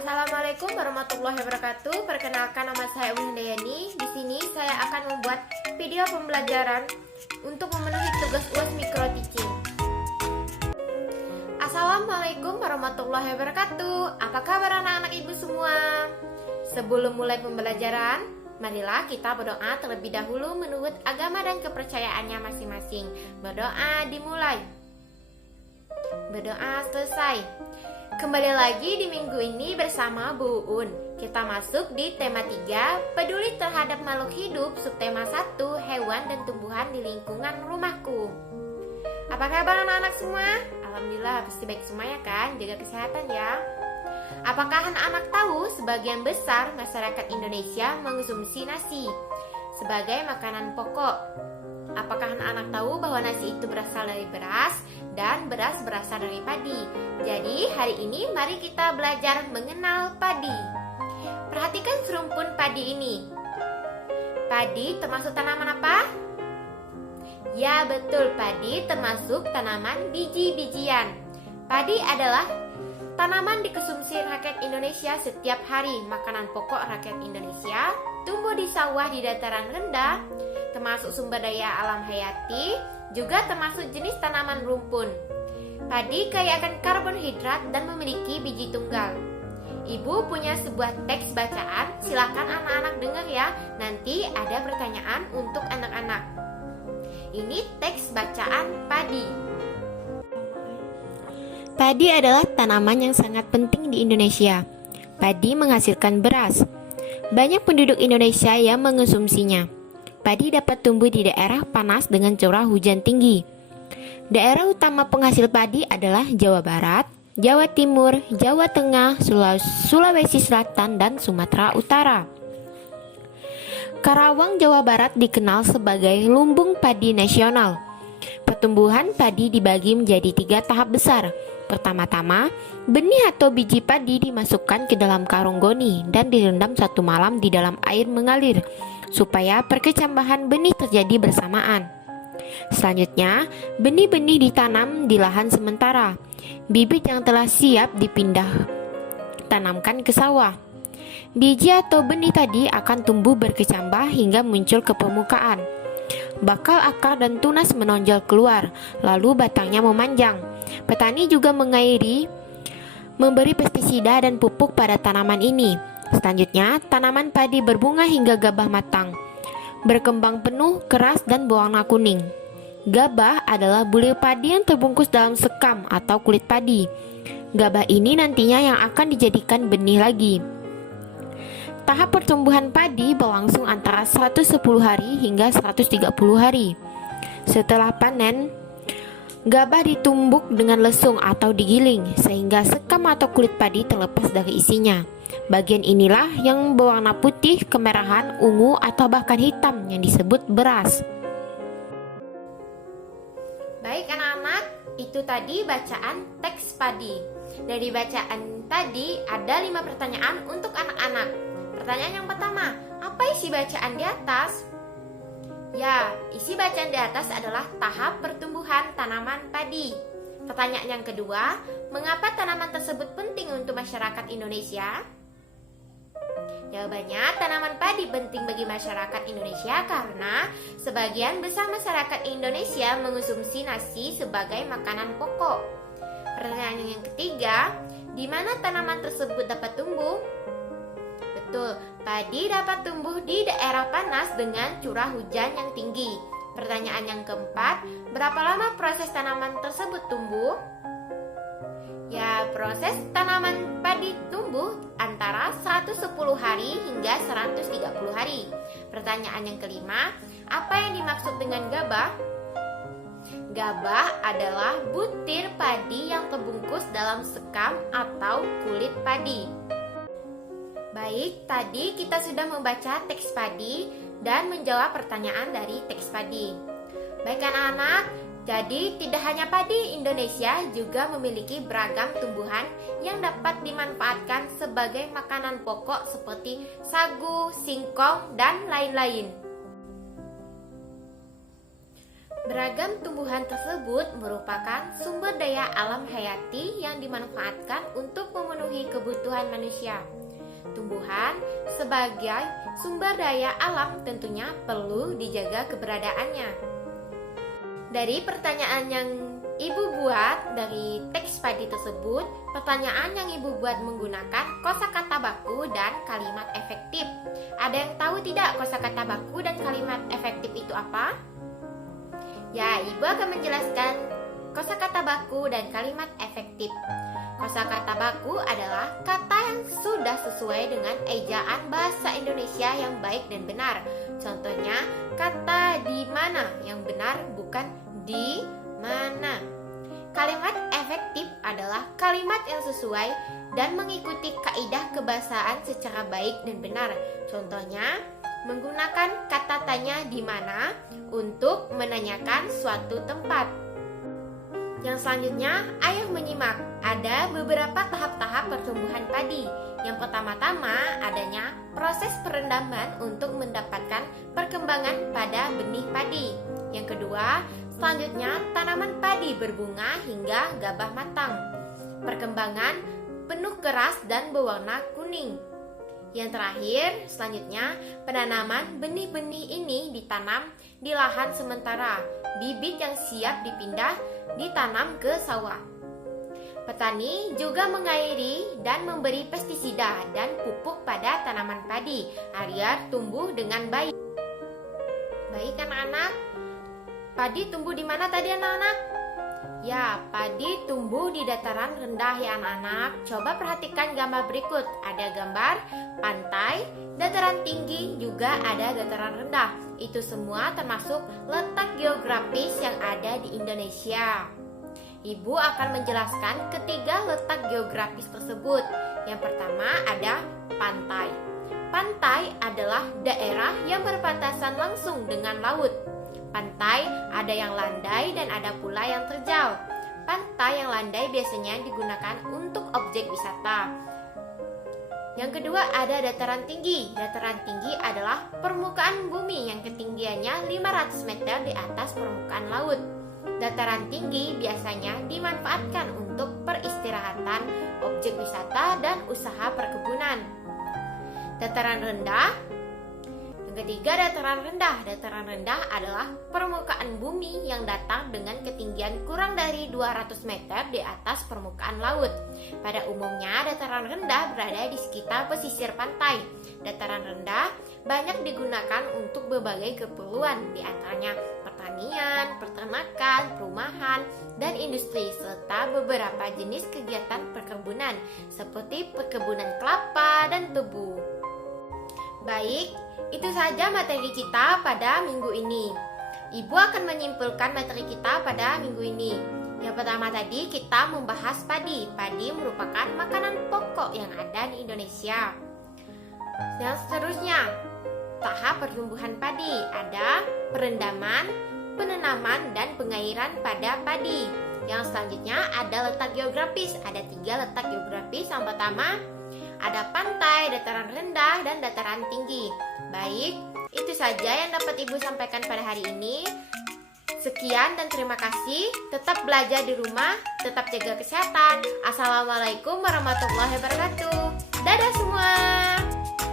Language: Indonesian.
Assalamualaikum warahmatullahi wabarakatuh. Perkenalkan, nama saya Umi Handayani. Di sini saya akan membuat video pembelajaran untuk memenuhi tugas UAS Micro Teaching. Assalamualaikum warahmatullahi wabarakatuh. Apa kabar anak-anak ibu semua? Sebelum mulai pembelajaran, marilah kita berdoa terlebih dahulu menurut agama dan kepercayaannya masing-masing. Berdoa dimulai. Berdoa selesai. Kembali lagi di minggu ini bersama Bu Un. Kita masuk di tema 3, peduli terhadap makhluk hidup, subtema 1, hewan dan tumbuhan di lingkungan rumahku. Apa kabar anak-anak semua? Alhamdulillah pasti baik semua ya kan? Jaga kesehatan ya. Apakah anak-anak tahu sebagian besar masyarakat Indonesia mengonsumsi nasi sebagai makanan pokok? Apakah anak-anak tahu bahwa nasi itu berasal dari beras dan beras berasal dari padi? Jadi hari ini mari kita belajar mengenal padi. Perhatikan serumpun padi ini. Padi termasuk tanaman apa? Ya betul, padi termasuk tanaman biji-bijian. Padi adalah tanaman dikonsumsi rakyat Indonesia setiap hari. Makanan pokok rakyat Indonesia, tumbuh di sawah di dataran rendah, termasuk sumber daya alam hayati, juga termasuk jenis tanaman rumpun. Padi kaya akan karbohidrat dan memiliki biji tunggal. Ibu punya sebuah teks bacaan, silakan anak-anak dengar ya. Nanti ada pertanyaan untuk anak-anak. Ini teks bacaan padi. Padi adalah tanaman yang sangat penting di Indonesia. Padi menghasilkan beras. Banyak penduduk Indonesia yang mengonsumsinya. Padi dapat tumbuh di daerah panas dengan curah hujan tinggi. Daerah utama penghasil padi adalah Jawa Barat, Jawa Timur, Jawa Tengah, Sulawesi Selatan, dan Sumatera Utara. Karawang, Jawa Barat dikenal sebagai lumbung padi nasional. Pertumbuhan padi dibagi menjadi 3 tahap besar. Pertama-tama, benih atau biji padi dimasukkan ke dalam karung goni dan direndam 1 malam di dalam air mengalir, supaya perkecambahan benih terjadi bersamaan. Selanjutnya, benih-benih ditanam di lahan sementara. Bibit yang telah siap dipindah tanamkan ke sawah. Biji atau benih tadi akan tumbuh berkecambah hingga muncul ke permukaan. Bakal akar dan tunas menonjol keluar, lalu batangnya memanjang. Petani juga memberi pestisida dan pupuk pada tanaman ini. Selanjutnya, tanaman padi berbunga hingga gabah matang, berkembang penuh, keras, dan berwarna kuning. Gabah adalah bulir padi yang terbungkus dalam sekam atau kulit padi. Gabah ini nantinya yang akan dijadikan benih lagi. Tahap pertumbuhan padi berlangsung antara 110 hari hingga 130 hari. Setelah panen, gabah ditumbuk dengan lesung atau digiling sehingga sekam atau kulit padi terlepas dari isinya. Bagian inilah yang berwarna putih, kemerahan, ungu, atau bahkan hitam yang disebut beras. Baik anak-anak, itu tadi bacaan teks padi. Dari bacaan tadi ada 5 pertanyaan untuk anak-anak. Pertanyaan yang pertama, apa isi bacaan di atas? Ya, isi bacaan di atas adalah tahap pertumbuhan tanaman padi. Pertanyaan yang kedua, mengapa tanaman tersebut penting untuk masyarakat Indonesia? Jawabannya, tanaman padi penting bagi masyarakat Indonesia karena sebagian besar masyarakat Indonesia mengonsumsi nasi sebagai makanan pokok. Pertanyaan yang ketiga, di mana tanaman tersebut dapat tumbuh? Betul, padi dapat tumbuh di daerah panas dengan curah hujan yang tinggi. Pertanyaan yang keempat, berapa lama proses tanaman tersebut tumbuh? Ya, proses tanaman padi tumbuh antara 110 hari hingga 130 hari. Pertanyaan yang kelima, apa yang dimaksud dengan gabah? Gabah adalah butir padi yang terbungkus dalam sekam atau kulit padi. Baik, tadi kita sudah membaca teks padi dan menjawab pertanyaan dari teks padi. Baik anak-anak, jadi tidak hanya padi, Indonesia juga memiliki beragam tumbuhan yang dapat dimanfaatkan sebagai makanan pokok seperti sagu, singkong, dan lain-lain. Beragam tumbuhan tersebut merupakan sumber daya alam hayati yang dimanfaatkan untuk memenuhi kebutuhan manusia. Tumbuhan sebagai sumber daya alam tentunya perlu dijaga keberadaannya. Dari pertanyaan yang Ibu buat dari teks padi tersebut, pertanyaan yang Ibu buat menggunakan kosakata baku dan kalimat efektif. Ada yang tahu tidak kosakata baku dan kalimat efektif itu apa? Ya, Ibu akan menjelaskan kosakata baku dan kalimat efektif. Kosakata baku adalah kata yang sudah sesuai dengan ejaan bahasa Indonesia yang baik dan benar. Contohnya, kata di mana yang benar bukan di mana. Kalimat efektif adalah kalimat yang sesuai dan mengikuti kaidah kebahasaan secara baik dan benar. Contohnya, menggunakan kata tanya di mana untuk menanyakan suatu tempat. Yang selanjutnya, ayo menyimak. Ada beberapa tahap-tahap pertumbuhan padi. Yang pertama-tama adanya proses perendaman untuk mendapatkan perkembangan pada benih padi. Yang kedua, selanjutnya tanaman padi berbunga hingga gabah matang. Perkembangan penuh keras dan berwarna kuning. Yang terakhir, selanjutnya penanaman benih-benih ini ditanam di lahan sementara. Bibit yang siap dipindah ditanam ke sawah. Petani juga mengairi dan memberi pestisida dan pupuk pada tanaman padi agar tumbuh dengan baik. Baik anak-anak, padi tumbuh di mana tadi anak-anak? Ya, padi tumbuh di dataran rendah ya anak-anak. Coba perhatikan gambar berikut. Ada gambar pantai, dataran tinggi, juga ada dataran rendah. Itu semua termasuk letak geografis yang ada di Indonesia. Ibu akan menjelaskan ketiga letak geografis tersebut. Yang pertama ada pantai. Pantai adalah daerah yang berbatasan langsung dengan laut. Pantai ada yang landai dan ada pula yang terjal. Pantai yang landai biasanya digunakan untuk objek wisata. Yang kedua ada dataran tinggi. Dataran tinggi adalah permukaan bumi yang ketinggiannya 500 meter di atas permukaan laut. Dataran tinggi biasanya dimanfaatkan untuk peristirahatan, objek wisata, dan usaha perkebunan. Dataran rendah. Yang ketiga dataran rendah. Dataran rendah adalah permukaan bumi yang datar dengan ketinggian kurang dari 200 meter di atas permukaan laut. Pada umumnya dataran rendah berada di sekitar pesisir pantai. Dataran rendah banyak digunakan untuk berbagai keperluan, di antaranya pertanian, peternakan, perumahan, dan industri, serta beberapa jenis kegiatan perkebunan seperti perkebunan kelapa dan tebu. Baik, itu saja materi kita pada minggu ini. Ibu akan menyimpulkan materi kita pada minggu ini. Yang pertama tadi kita membahas padi. Padi merupakan makanan pokok yang ada di Indonesia. Yang seterusnya, tahap pertumbuhan padi. Ada perendaman, penanaman, dan pengairan pada padi. Yang selanjutnya ada letak geografis. Ada 3 letak geografis. Yang pertama ada pantai, dataran rendah, dan dataran tinggi. Baik, itu saja yang dapat Ibu sampaikan pada hari ini. Sekian dan terima kasih. Tetap belajar di rumah, tetap jaga kesehatan. Assalamualaikum warahmatullahi wabarakatuh. Dadah semua.